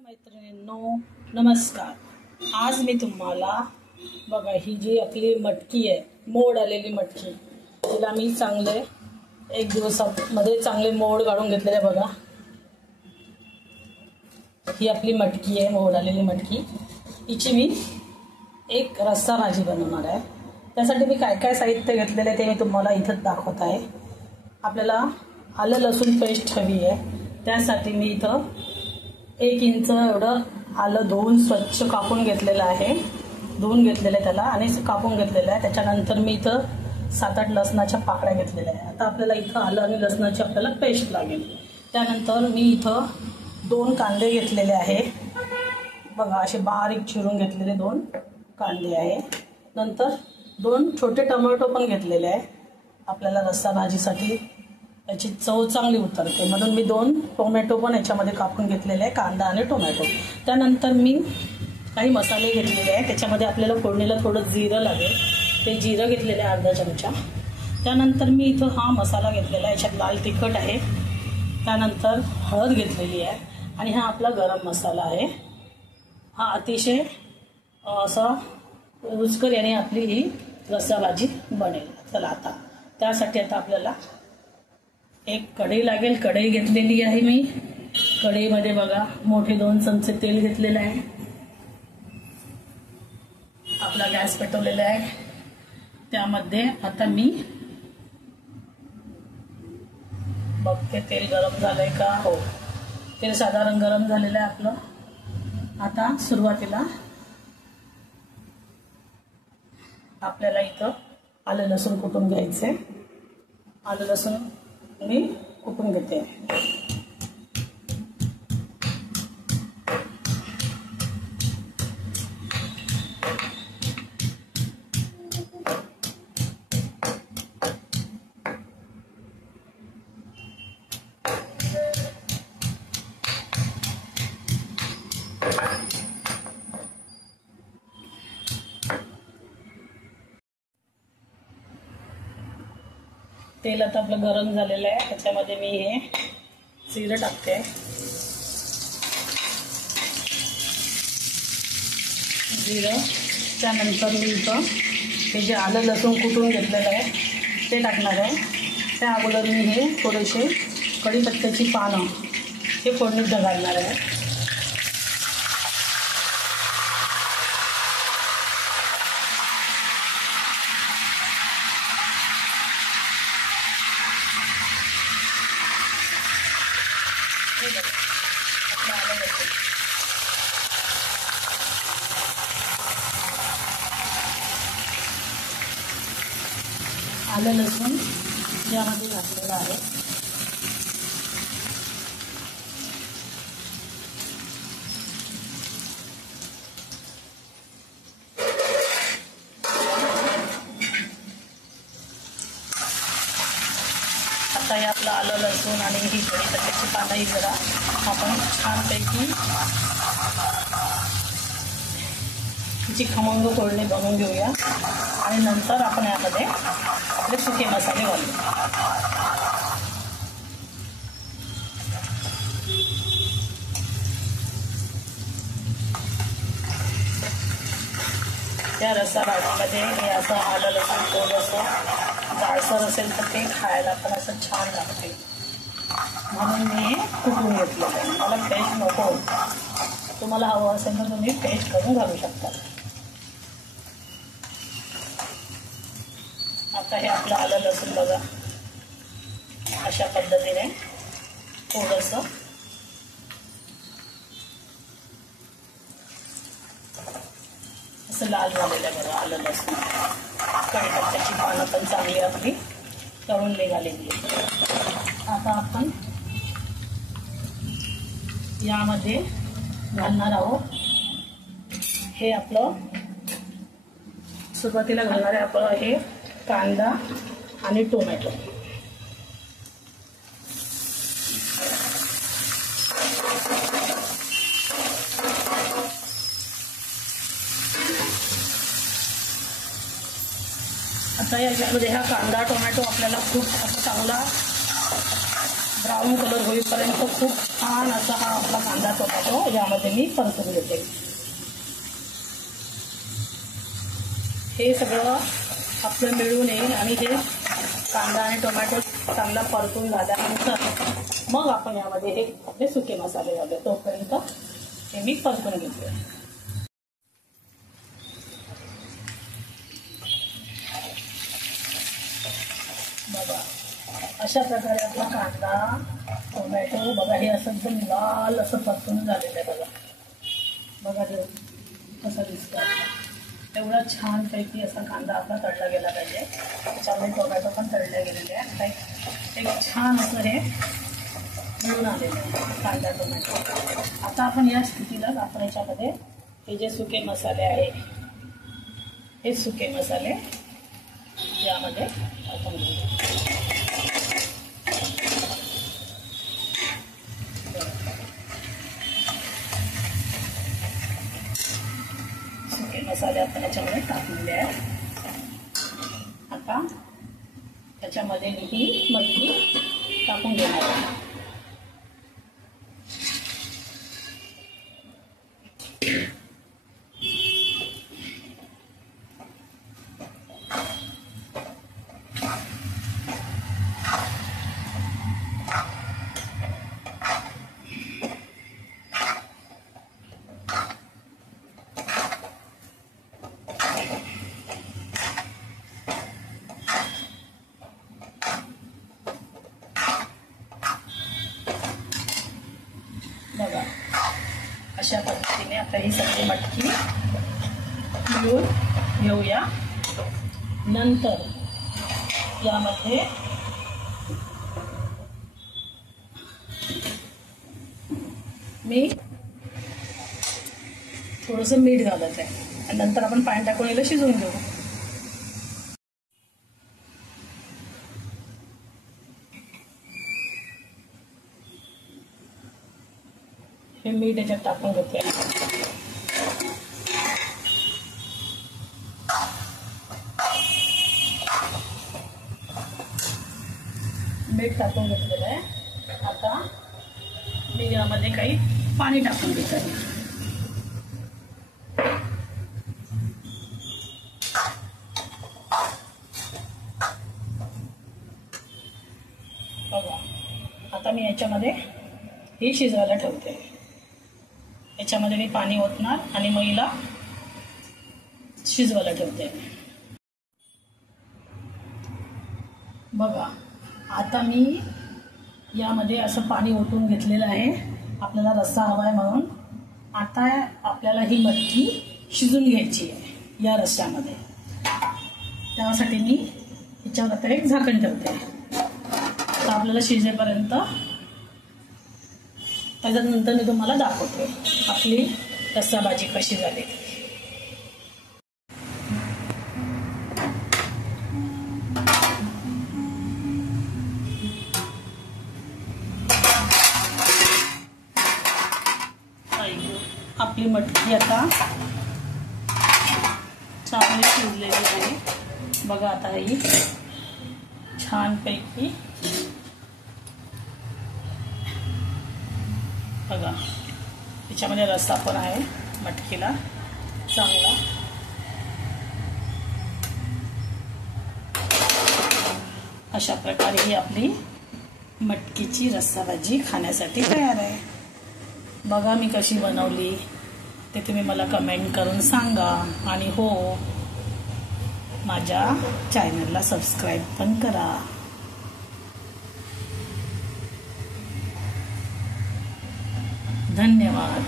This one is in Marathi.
मैत्रिणींनो नमस्कार। आज मी तुम्हाला बघा ही जी आपली मटकी आहे, मोड आलेली मटकी, तिला मी चांगले एक दिवसामध्ये चांगले मोड काढून घेतलेले बघा। ही आपली मटकी आहे, मोड आलेली मटकी। हिची मी एक रस्सा भाजी बनवणार आहे। त्यासाठी मी काय काय साहित्य घेतलेले ते मी तुम्हाला इथं दाखवत आहे। आपल्याला आलं लसूण पेस्ट हवी आहे। त्यासाठी मी इथं 1 इंच एवढं आलं धुवून स्वच्छ कापून घेतलेलं आहे। धुवून घेतलेलं आहे त्याला आणि कापून घेतलेलं आहे। त्याच्यानंतर मी इथं 7-8 लसणाच्या पाकळ्या घेतलेल्या आहे। आता आपल्याला इथं आलं आणि लसणाची आपल्याला पेस्ट लागेल। त्यानंतर मी इथं 2 कांदे घेतलेले आहे बघा, असे बारीक चिरून घेतलेले 2 कांदे आहे। नंतर 2 छोटे टोमॅटो पण घेतलेले आहे। आपल्याला रस्सा भाजीसाठी याची चव चांगली उतरते म्हणून मी 2 टोमॅटो पण याच्यामध्ये कापून घेतलेले आहे, कांदा आणि टोमॅटो। त्यानंतर मी काही मसाले घेतलेले आहे। त्याच्यामध्ये आपल्याला फोडणीला थोडं जिरं लागेल, ते जिरं घेतलेले आहे अर्धा चमचा। त्यानंतर मी इथं हा मसाला घेतलेला आहे, याच्यात लाल तिखट आहे। त्यानंतर हळद घेतलेली आहे आणि हा आपला गरम मसाला आहे। हा अतिशय असा रुचकर याने आपली ही रस्सा भाजी बनेल। चला आता त्यासाठी आता आपल्याला एक कढई लागेल। कढई घेतलेली आहे मी। कढईमध्ये बघा मोठे 2 चमचे तेल घेतलेले आहे। आपला गॅस पेटवलेला आहे। त्यामध्ये आता मी बघते तेल गरम झालंय का। हो, तेल साधारण गरम झालेलं आहे आपलं। आता सुरुवातीला आपल्याला इथं आलं लसूण कुटून घ्यायचंय। आलं लसूण मी कुटून घेते। तेल आता आपलं गरम झालेलं आहे। त्याच्यामध्ये मी हे जिरं टाकते। जिरं, त्यानंतर मी इथं हे जे आलं लसूण कुटून घेतलेलं आहे ते टाकणार आहे। त्या अगोदर मी हे थोडेसे कढीपत्त्याची पानं हे फोडणीत घालणार आहे। आलं लसूण यामध्ये घातलेलं आहे। आता हे आपलं आलं लसूण आणि ही कढीपत्त्याची पानं जरा आपण छानपैकी तिची खमंग फोडणी बनवून घेऊया आणि नंतर आपण यामध्ये आपले सुके मसाले घालू। त्या रस्सा भाजीमध्ये हे असं आलं लसूण थोडंसं जाडसर असेल तर ते खायला पण असं छान लागते म्हणून मी हे कुटून घेतलेलं आहे। मला पेस्ट नको, तुम्हाला हवं असेल तर तुम्ही पेस्ट करून घालू शकता। आता हे आपलं आलं लसूण बघा अशा पद्धतीने थोडंसं असं लाल झालेलं आहे बघा आलं लसूण। कढीपत्त्याची पानं पण चांगली आपली तळून निघालेली आहे। आता आपण यामध्ये घालणार आहोत हे आपलं सुरुवातीला घालणार आहे आपलं हे कांदा आणि टोमॅटो। आता याच्यामध्ये हा कांदा टोमॅटो आपल्याला खूप चांगला ब्राऊन कलर होईपर्यंत खूप छान असा हा आपला कांदा टोमॅटो यामध्ये मी परतून घेते. हे सगळं आपलं मिळून येईल आणि हे कांदा आणि टोमॅटो चांगला परतून झाल्यानंतर मग आपण यामध्ये हे आपले सुके मसाले घालूया. तोपर्यंत हे मी परतून घेते. बघा अशा प्रकारे आपला कांदा टोमॅटो बघा हे असं एकदम लाल असं परतून झालेलं आहे. बघा ते कसं दिसतं. एवढा छानपैकी असा कांदा आपला तळला गेला पाहिजे. त्याच्यामध्ये टोमॅटो पण तळले गेलेले आहे. एक छान असं हे मिळून आलेलं आहे कांदा टोमॅटो. आता आपण या स्थितीलाच आपण याच्यामध्ये हे जे सुके मसाले आहे हे सुके मसाले यामध्ये टाकून घेऊ. सुके मसाले आपण याच्यामध्ये टाकलेले आहेत. आता त्याच्यामध्ये ही मटकी टाकून घेणार आहे. बघा अशा पद्धतीने आता ही सगळी मटकी मिळून घेऊया. नंतर यामध्ये मी थोडंसं मीठ घालत आहे आणि नंतर आपण पाणी टाकून याला शिजवून घेऊ. हे मीठ याच्यात टाकून घेते. मीठ टाकून घेतलेलं आहे. आता मी यामध्ये काही पाणी टाकून घेत आहे. बघा आता मी याच्यामध्ये हे शिजवायला ठेवते. याच्यामध्ये मी पाणी ओतणार आणि मग हिला शिजवायला ठेवते. बघा आता मी यामध्ये असं पाणी ओतून घेतलेलं आहे. आपल्याला रस्सा हवा आहे म्हणून. आता आपल्याला ही मटकी शिजून घ्यायची आहे या रस्स्यामध्ये. त्यासाठी मी याच्यावर आता एक झाकण ठेवते. आता आपल्याला शिजेपर्यंत त्याच्यानंतर मी तुम्हाला दाखवते आपली रस्सा भाजी कशी झाली. आपली मटकी आता चांगली शिजलेली आहे. बघा आता ही छानपैकी बघा त्याच्यामध्ये रस्सा पण आहे मटकीला चांगला. अशा प्रकारे ही आपली मटकीची रस्सा भाजी खाण्यासाठी तयार आहे. बघा मी कशी बनवली ते तुम्ही मला कमेंट करून सांगा. आणि हो माझ्या चॅनलला सबस्क्राईब पण करा. धन्यवाद.